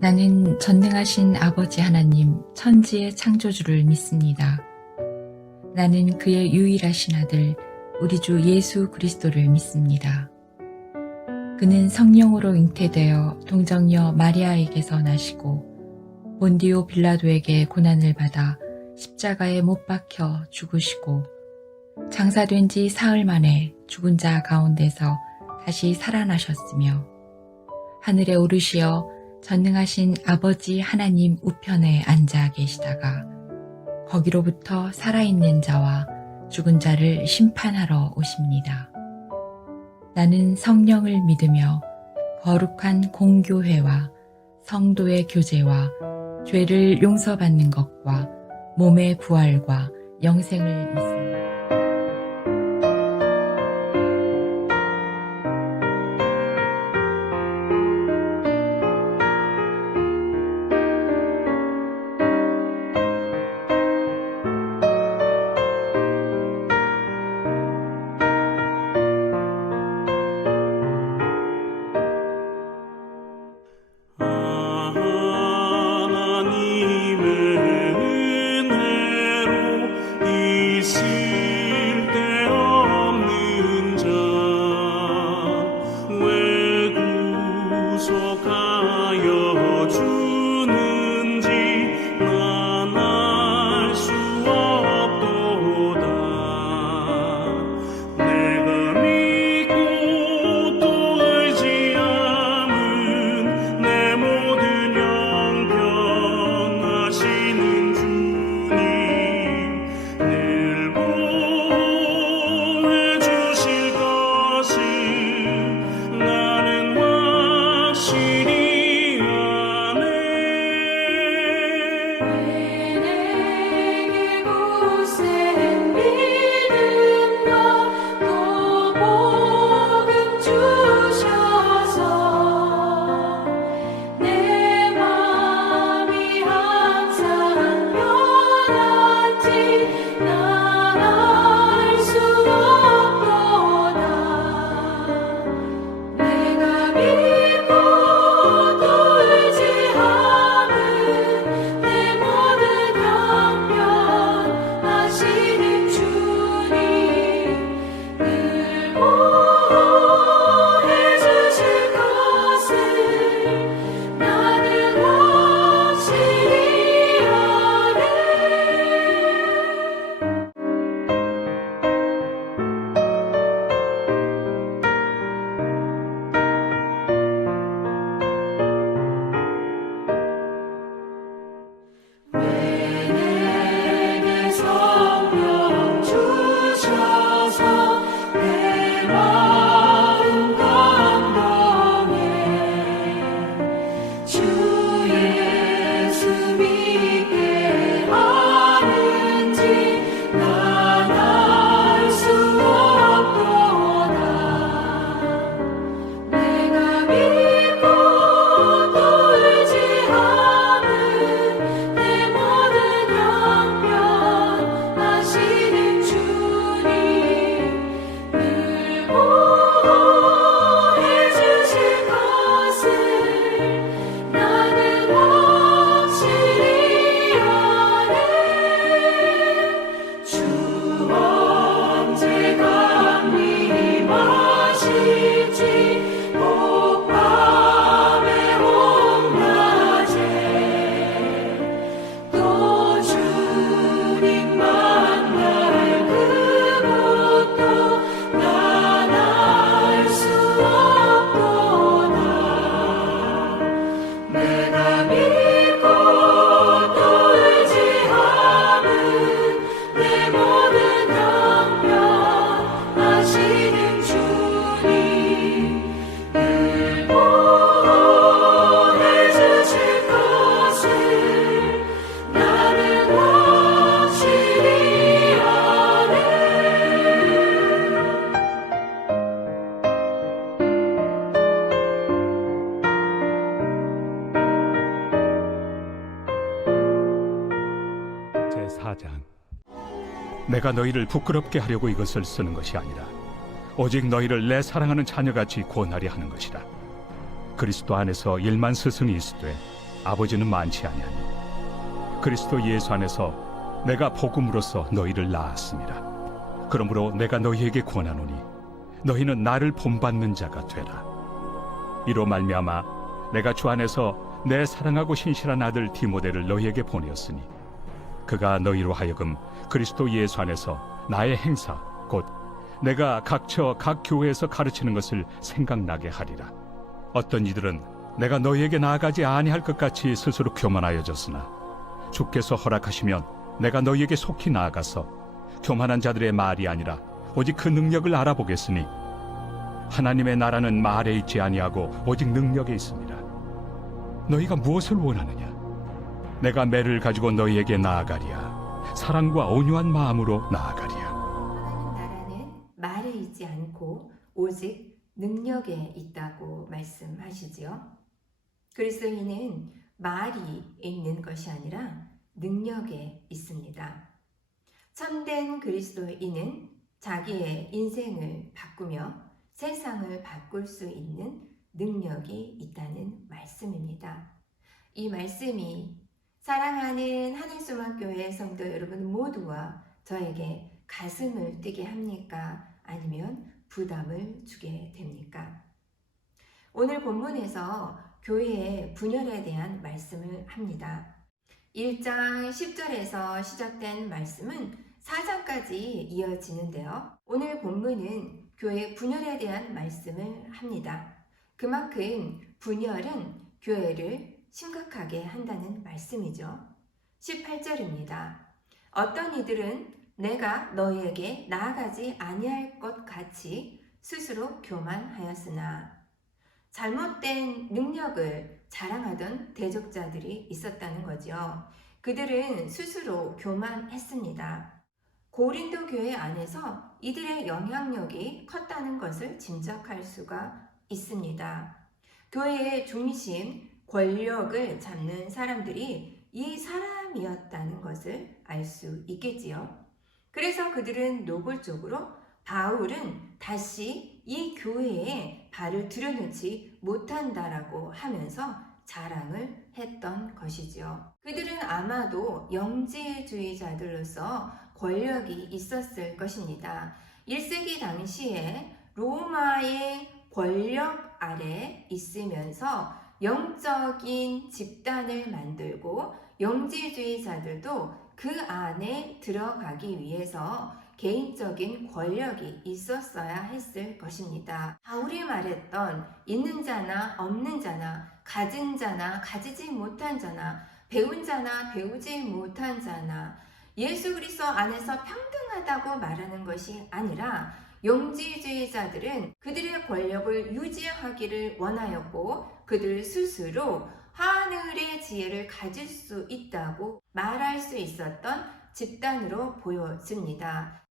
나는 전능하신 아버지 하나님 천지의 창조주를 믿습니다. 나는 그의 유일하신 아들 우리 주 예수 그리스도를 믿습니다. 그는 성령으로 잉태되어 동정녀 마리아에게서 나시고 본디오 빌라도에게 고난을 받아 십자가에 못 박혀 죽으시고 장사된 지 사흘 만에 죽은 자 가운데서 다시 살아나셨으며 하늘에 오르시어 전능하신 아버지 하나님 우편에 앉아 계시다가 거기로부터 살아있는 자와 죽은 자를 심판하러 오십니다. 나는 성령을 믿으며 거룩한 공교회와 성도의 교제와 죄를 용서받는 것과 몸의 부활과 영생을 믿습니다. 제4장. 내가 너희를 부끄럽게 하려고 이것을 쓰는 것이 아니라 오직 너희를 내 사랑하는 자녀같이 구원하려 하는 것이라. 그리스도 안에서 일만 스승이 있으되 아버지는 많지 아니하니 그리스도 예수 안에서 내가 복음으로써 너희를 낳았습니다. 그러므로 내가 너희에게 권하노니 너희는 나를 본받는 자가 되라. 이로 말미암아 내가 주 안에서 내 사랑하고 신실한 아들 디모데를 너희에게 보내었으니 그가 너희로 하여금 그리스도 예수 안에서 나의 행사 곧 내가 각처 각 교회에서 가르치는 것을 생각나게 하리라. 어떤 이들은 내가 너희에게 나아가지 아니할 것 같이 스스로 교만하여졌으나 주께서 허락하시면 내가 너희에게 속히 나아가서 교만한 자들의 말이 아니라 오직 그 능력을 알아보겠으니 하나님의 나라는 말에 있지 아니하고 오직 능력에 있습니다. 너희가 무엇을 원하느냐? 내가 매를 가지고 너희에게 나아가리야. 사랑과 온유한 마음으로 나아가리야. 하나님 나라는 말에 있지 않고 오직 능력에 있다고 말씀하시지요. 그리스도인은 말이 있는 것이 아니라 능력에 있습니다. 참된 그리스도인은 자기의 인생을 바꾸며 세상을 바꿀 수 있는 능력이 있다는 말씀입니다. 이 말씀이 사랑하는 하늘소망교회 성도 여러분 모두와 저에게 가슴을 뛰게 합니까? 아니면 부담을 주게 됩니까? 오늘 본문에서 교회의 분열에 대한 말씀을 합니다. 1장 10절에서 시작된 말씀은 4장까지 이어지는데요. 오늘 본문은 교회 분열에 대한 말씀을 합니다. 그만큼 분열은 교회를 심각하게 한다는 말씀이죠. 18절입니다. 어떤 이들은 내가 너희에게 나아가지 아니할 것 같이 스스로 교만하였으나 잘못된 능력을 자랑하던 대적자들이 있었다는 거죠. 그들은 스스로 교만했습니다. 고린도 교회 안에서 이들의 영향력이 컸다는 것을 짐작할 수가 있습니다. 교회의 중심, 권력을 잡는 사람들이 이 사람이었다는 것을 알 수 있겠지요. 그래서 그들은 노골적으로 바울은 다시 이 교회에 발을 들여놓지 못한다라고 하면서 자랑을 했던 것이지요. 그들은 아마도 영지주의자들로서 권력이 있었을 것입니다. 1세기 당시에 로마의 권력 아래 있으면서 영적인 집단을 만들고 영지주의자들도 그 안에 들어가기 위해서 개인적인 권력이 있었어야 했을 것입니다. 바울이 말했던 있는 자나 없는 자나 가진 자나 가지지 못한 자나 배운 자나 배우지 못한 자나 예수 그리스도 안에서 평등하다고 말하는 것이 아니라 영지주의자들은 그들의 권력을 유지하기를 원하였고 그들 스스로 하늘의 지혜를 가질 수 있다고 말할 수 있었던 집단으로 보여집니다.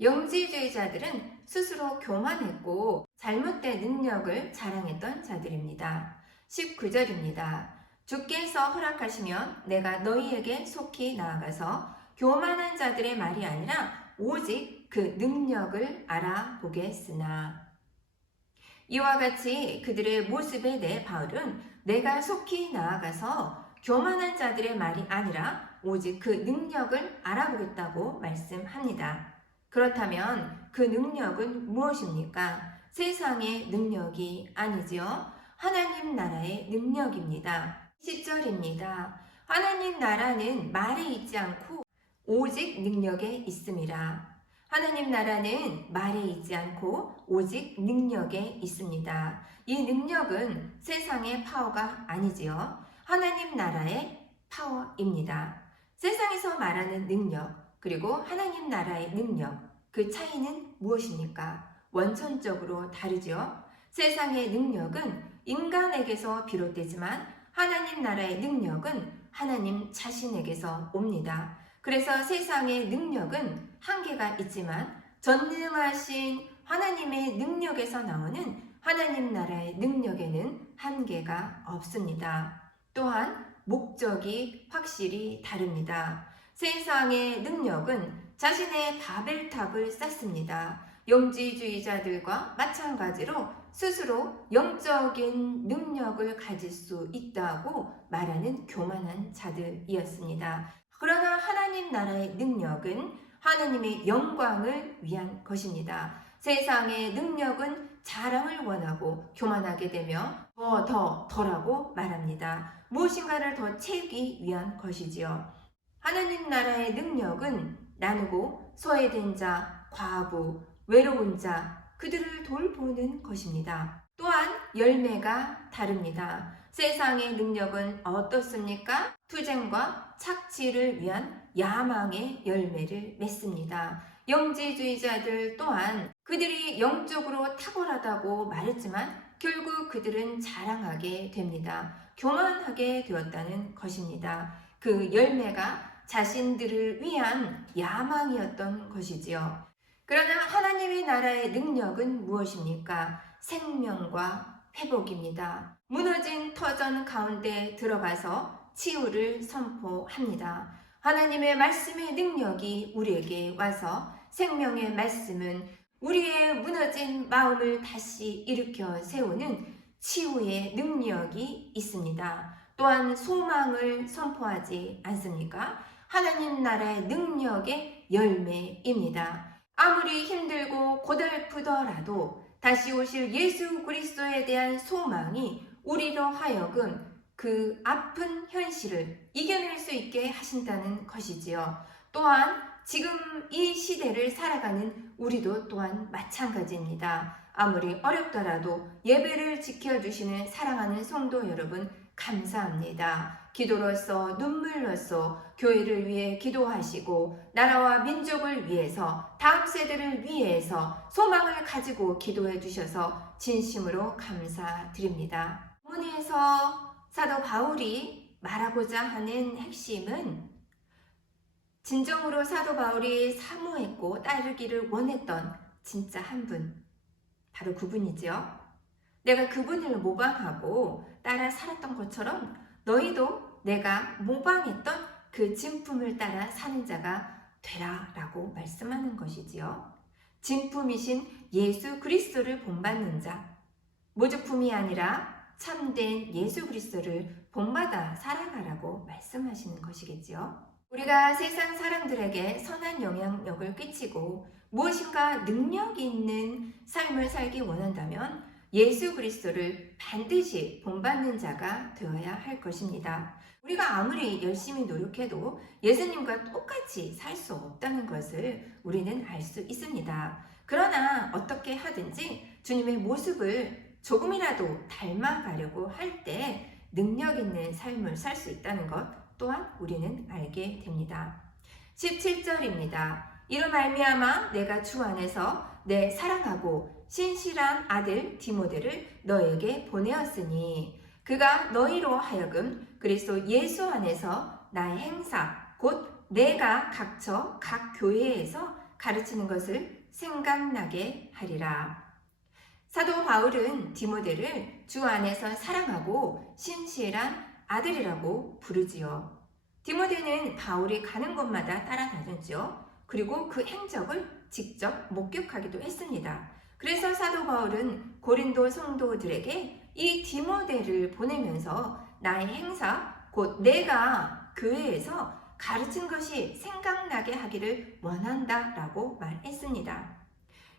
영지주의자들은 스스로 교만했고 잘못된 능력을 자랑했던 자들입니다. 19절입니다. 주께서 허락하시면 내가 너희에게 속히 나아가서 교만한 자들의 말이 아니라 오직 그 능력을 알아보겠으나 이와 같이 그들의 모습에 대해 바울은 내가 속히 나아가서 교만한 자들의 말이 아니라 오직 그 능력을 알아보겠다고 말씀합니다. 그렇다면 그 능력은 무엇입니까? 세상의 능력이 아니지요. 하나님 나라의 능력입니다. 10절입니다. 하나님 나라는 말에 있지 않고 오직 능력에 있습니다. 하나님 나라는 말에 있지 않고 오직 능력에 있습니다. 이 능력은 세상의 파워가 아니지요. 하나님 나라의 파워입니다. 세상에서 말하는 능력 그리고 하나님 나라의 능력 그 차이는 무엇입니까? 원천적으로 다르죠. 세상의 능력은 인간에게서 비롯되지만 하나님 나라의 능력은 하나님 자신에게서 옵니다. 그래서 세상의 능력은 한계가 있지만 전능하신 하나님의 능력에서 나오는 하나님 나라의 능력에는 한계가 없습니다. 또한 목적이 확실히 다릅니다. 세상의 능력은 자신의 바벨탑을 쌓습니다. 영지주의자들과 마찬가지로 스스로 영적인 능력을 가질 수 있다고 말하는 교만한 자들이었습니다. 그러나 하나님 나라의 능력은 하나님의 영광을 위한 것입니다. 세상의 능력은 자랑을 원하고 교만하게 되며 더라고 말합니다. 무엇인가를 더 채우기 위한 것이지요. 하나님 나라의 능력은 나누고 소외된 자, 과부, 외로운 자, 그들을 돌보는 것입니다. 또한 열매가 다릅니다. 세상의 능력은 어떻습니까? 투쟁과 착취를 위한 야망의 열매를 맺습니다. 영지주의자들 또한 그들이 영적으로 탁월하다고 말했지만 결국 그들은 자랑하게 됩니다. 교만하게 되었다는 것입니다. 그 열매가 자신들을 위한 야망이었던 것이지요. 그러나 하나님의 나라의 능력은 무엇입니까? 생명과 회복입니다. 무너진 터전 가운데 들어가서 치유를 선포합니다. 하나님의 말씀의 능력이 우리에게 와서 생명의 말씀은 우리의 무너진 마음을 다시 일으켜 세우는 치유의 능력이 있습니다. 또한 소망을 선포하지 않습니까? 하나님 나라의 능력의 열매입니다. 아무리 힘들고 고달프더라도 다시 오실 예수 그리스도에 대한 소망이 우리로 하여금 그 아픈 현실을 이겨낼 수 있게 하신다는 것이지요. 또한 지금 이 시대를 살아가는 우리도 또한 마찬가지입니다. 아무리 어렵더라도 예배를 지켜주시는 사랑하는 성도 여러분 감사합니다. 기도로서 눈물로서 교회를 위해 기도하시고 나라와 민족을 위해서 다음 세대를 위해서 소망을 가지고 기도해 주셔서 진심으로 감사드립니다. 본문에서 사도 바울이 말하고자 하는 핵심은 진정으로 사도 바울이 사모했고 따르기를 원했던 진짜 한 분, 바로 그분이죠. 내가 그분을 모방하고 따라 살았던 것처럼 너희도 내가 모방했던 그 진품을 따라 사는 자가 되라 라고 말씀하는 것이지요. 진품이신 예수 그리스도를 본받는 자, 모조품이 아니라 참된 예수 그리스도를 본받아 살아가라고 말씀하시는 것이겠지요. 우리가 세상 사람들에게 선한 영향력을 끼치고 무엇인가 능력이 있는 삶을 살기 원한다면 예수 그리스도를 반드시 본받는 자가 되어야 할 것입니다. 우리가 아무리 열심히 노력해도 예수님과 똑같이 살 수 없다는 것을 우리는 알 수 있습니다. 그러나 어떻게 하든지 주님의 모습을 조금이라도 닮아가려고 할 때 능력 있는 삶을 살 수 있다는 것 또한 우리는 알게 됩니다. 17절입니다. 이로 말미암아 내가 주 안에서 내 사랑하고 신실한 아들 디모데를 너에게 보내었으니 그가 너희로 하여금 그리스도 예수 안에서 나의 행사 곧 내가 각처 각 교회에서 가르치는 것을 생각나게 하리라. 사도 바울은 디모데를 주 안에서 사랑하고 신실한 아들이라고 부르지요. 디모데는 바울이 가는 곳마다 따라다녔죠. 그리고 그 행적을 직접 목격하기도 했습니다. 그래서 사도 바울은 고린도 성도들에게 이 디모데를 보내면서 나의 행사, 곧 내가 교회에서 가르친 것이 생각나게 하기를 원한다라고 말했습니다.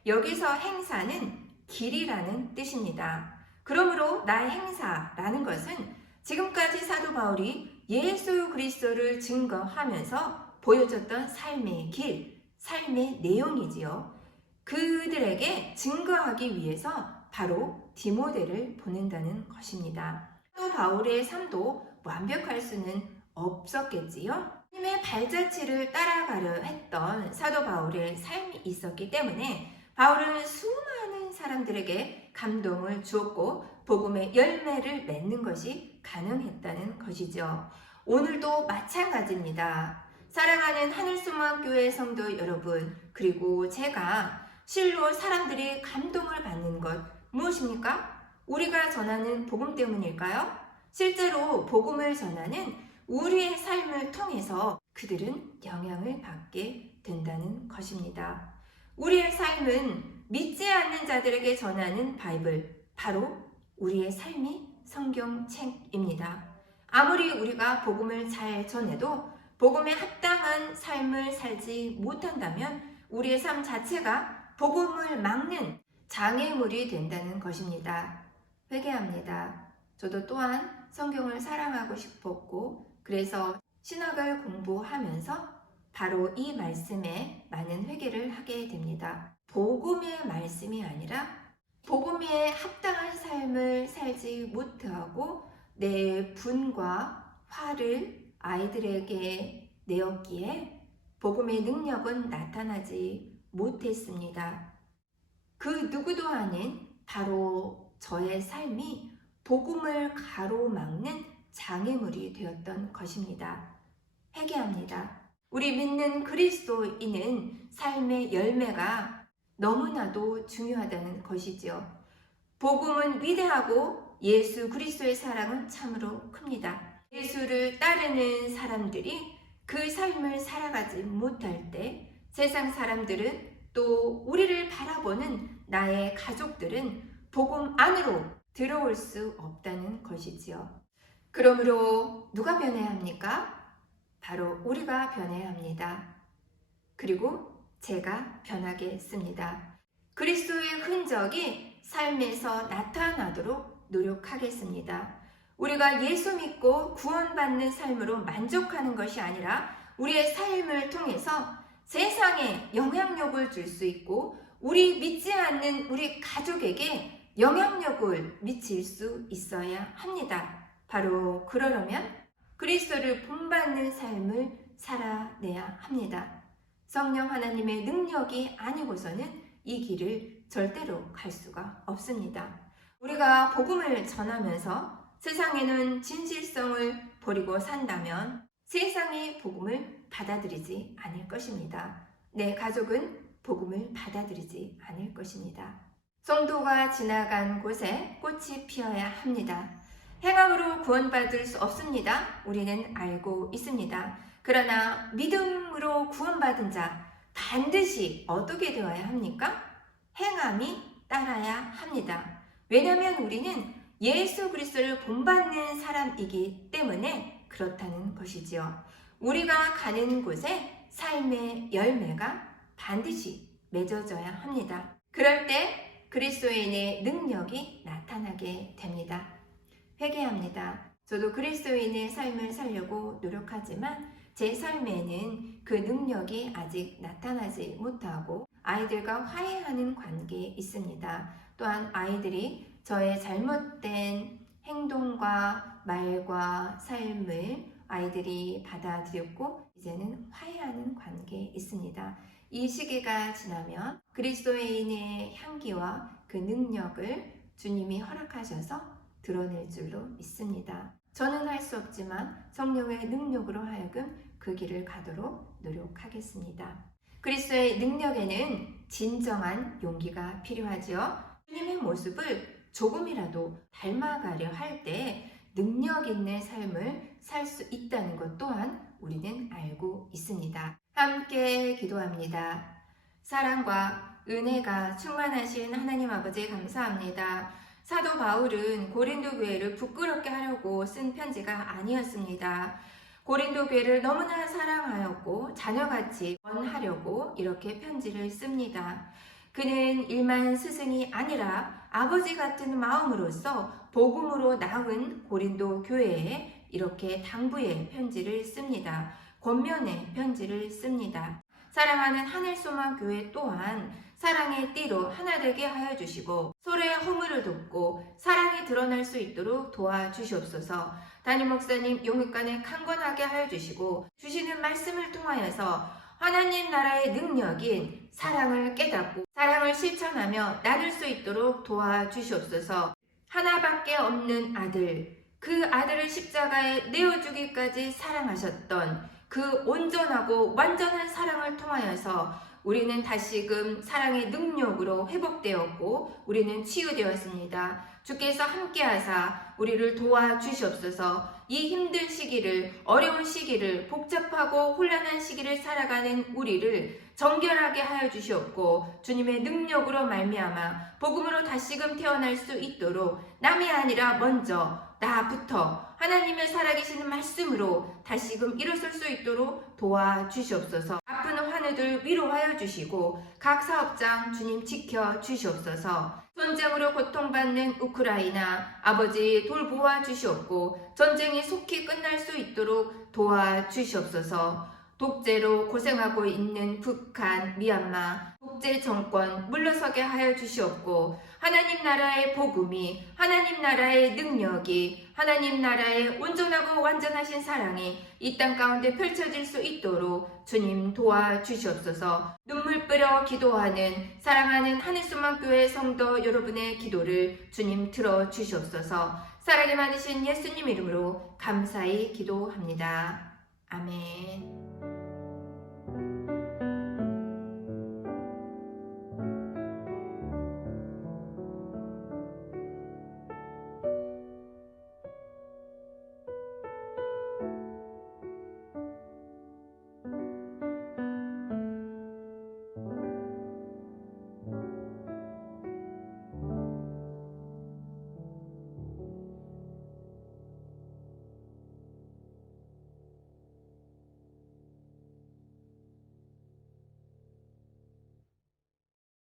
여기서 행사는 길이라는 뜻입니다. 그러므로 나의 행사라는 것은 지금까지 사도 바울이 예수 그리스도를 증거하면서 보여줬던 삶의 길, 삶의 내용이지요. 그들에게 증거하기 위해서 바로 디모데를 보낸다는 것입니다. 사도 바울의 삶도 완벽할 수는 없었겠지요. 하나님의 발자취를 따라가려 했던 사도 바울의 삶이 있었기 때문에 바울은 수많은 사람들에게 감동을 주었고 복음의 열매를 맺는 것이 가능했다는 것이죠. 오늘도 마찬가지입니다. 사랑하는 하늘소망교회 성도 여러분, 그리고 제가 실로 사람들이 감동을 받는 것 무엇입니까? 우리가 전하는 복음 때문일까요? 실제로 복음을 전하는 우리의 삶을 통해서 그들은 영향을 받게 된다는 것입니다. 우리의 삶은 믿지 않는 자들에게 전하는 바이블, 바로 우리의 삶이 성경책입니다. 아무리 우리가 복음을 잘 전해도 복음에 합당한 삶을 살지 못한다면 우리의 삶 자체가 복음을 막는 장애물이 된다는 것입니다. 회개합니다. 저도 또한 성경을 사랑하고 싶었고 그래서 신학을 공부하면서 바로 이 말씀에 많은 회개를 하게 됩니다. 복음의 말씀이 아니라 복음에 합당한 삶을 살지 못하고 내 분과 화를 아이들에게 내었기에 복음의 능력은 나타나지 못했습니다. 그 누구도 아닌 바로 저의 삶이 복음을 가로막는 장애물이 되었던 것입니다. 회개합니다. 우리 믿는 그리스도인은 삶의 열매가 너무나도 중요하다는 것이지요. 복음은 위대하고 예수 그리스도의 사랑은 참으로 큽니다. 예수를 따르는 사람들이 그 삶을 살아가지 못할 때 세상 사람들은 또 우리를 바라보는 나의 가족들은 복음 안으로 들어올 수 없다는 것이지요. 그러므로 누가 변해야 합니까? 바로 우리가 변해야 합니다. 그리고 제가 변하겠습니다. 그리스도의 흔적이 삶에서 나타나도록 노력하겠습니다. 우리가 예수 믿고 구원받는 삶으로 만족하는 것이 아니라 우리의 삶을 통해서 세상에 영향력을 줄 수 있고 우리 믿지 않는 우리 가족에게 영향력을 미칠 수 있어야 합니다. 바로 그러려면 그리스도를 본받는 삶을 살아내야 합니다. 성령 하나님의 능력이 아니고서는 이 길을 절대로 갈 수가 없습니다. 우리가 복음을 전하면서 세상에는 진실성을 버리고 산다면 세상이 복음을 받아들이지 않을 것입니다. 내 가족은 복음을 받아들이지 않을 것입니다. 성도가 지나간 곳에 꽃이 피어야 합니다. 행함으로 구원받을 수 없습니다. 우리는 알고 있습니다. 그러나 믿음으로 구원받은 자 반드시 어떻게 되어야 합니까? 행함이 따라야 합니다. 왜냐하면 우리는 예수 그리스도를 본받는 사람이기 때문에 그렇다는 것이지요. 우리가 가는 곳에 삶의 열매가 반드시 맺어져야 합니다. 그럴 때 그리스도인의 능력이 나타나게 됩니다. 회개합니다. 저도 그리스도인의 삶을 살려고 노력하지만 제 삶에는 그 능력이 아직 나타나지 못하고 아이들과 화해하는 관계에 있습니다. 또한 아이들이 저의 잘못된 행동과 말과 삶을 아이들이 받아들였고 이제는 화해하는 관계에 있습니다. 이 시기가 지나면 그리스도인의 향기와 그 능력을 주님이 허락하셔서 드러낼 줄로 믿습니다. 저는 할 수 없지만 성령의 능력으로 하여금 그 길을 가도록 노력하겠습니다. 그리스도의 능력에는 진정한 용기가 필요하지요. 주님의 모습을 조금이라도 닮아가려 할 때 능력 있는 삶을 살 수 있다는 것 또한 우리는 알고 있습니다. 함께 기도합니다. 사랑과 은혜가 충만하신 하나님 아버지 감사합니다. 사도 바울은 고린도 교회를 부끄럽게 하려고 쓴 편지가 아니었습니다. 고린도 교회를 너무나 사랑하였고 자녀같이 원하려고 이렇게 편지를 씁니다. 그는 일만 스승이 아니라 아버지 같은 마음으로서 복음으로 낳은 고린도 교회에 이렇게 당부의 편지를 씁니다. 권면의 편지를 씁니다. 사랑하는 하늘소망교회 또한 사랑의 띠로 하나 되게 하여 주시고 서로의 허물을 돕고 사랑이 드러날 수 있도록 도와주시옵소서. 담임 목사님 용육간에 강건하게 하여 주시고 주시는 말씀을 통하여서 하나님 나라의 능력인 사랑을 깨닫고 사랑을 실천하며 나눌 수 있도록 도와주시옵소서. 하나밖에 없는 아들, 그 아들을 십자가에 내어주기까지 사랑하셨던 그 온전하고 완전한 사랑을 통하여서 우리는 다시금 사랑의 능력으로 회복되었고 우리는 치유되었습니다. 주께서 함께하사 우리를 도와주시옵소서. 이 힘든 시기를, 어려운 시기를, 복잡하고 혼란한 시기를 살아가는 우리를 정결하게 하여 주시옵고 주님의 능력으로 말미암아 복음으로 다시금 태어날 수 있도록 남이 아니라 먼저 나부터 하나님의 살아계시는 말씀으로 다시금 일어설 수 있도록 도와주시옵소서. 아픈 환우들 위로하여 주시고 각 사업장 주님 지켜 주시옵소서. 전쟁으로 고통받는 우크라이나 아버지 돌보아 주시옵고 전쟁이 속히 끝날 수 있도록 도와주시옵소서. 독재로 고생하고 있는 북한, 미얀마 독재 정권 물러서게 하여 주시옵고 하나님 나라의 복음이, 하나님 나라의 능력이, 하나님 나라의 온전하고 완전하신 사랑이 이 땅 가운데 펼쳐질 수 있도록 주님 도와주시옵소서. 눈물 뿌려 기도하는 사랑하는 하늘소망 교회 성도 여러분의 기도를 주님 들어주시옵소서. 사랑이 많으신 예수님 이름으로 감사히 기도합니다. 아멘.